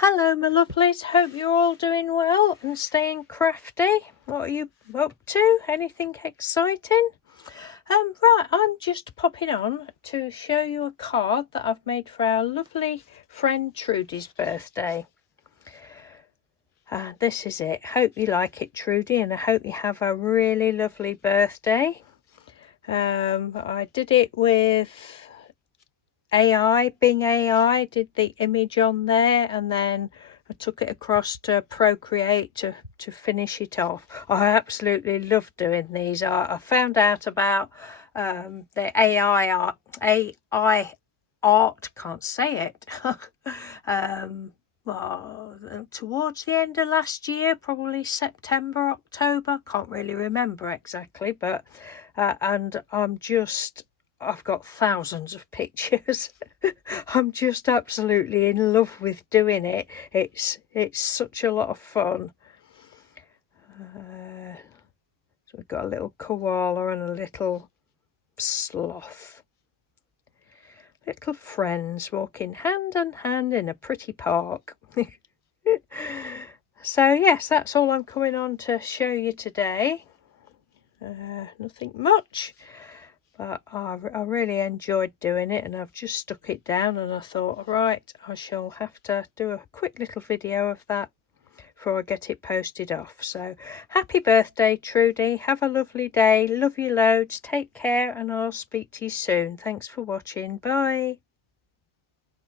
Hello my lovelies, hope you're all doing well and staying crafty. What are you up to? Anything exciting? Right, I'm just popping on to show you a card that I've made for our lovely friend Trudy's birthday. This is it. Hope you like it, Trudy, and I hope you have a really lovely birthday. I did it with Bing AI, did the image on there, and then I took it across to Procreate to finish it off. I absolutely love doing these. I found out about the AI art, can't say it. Well, towards the end of last year, probably September, October, can't really remember exactly, but and I've got thousands of pictures. I'm just absolutely in love with doing it. It's such a lot of fun. So we've got a little koala and a little sloth. Little friends walking hand in hand in a pretty park. So yes, that's all I'm coming on to show you today. Nothing much. But I really enjoyed doing it, and I've just stuck it down, and I thought, right, I shall have to do a quick little video of that before I get it posted off. So happy birthday, Trudy. Have a lovely day. Love you loads. Take care, and I'll speak to you soon. Thanks for watching. Bye.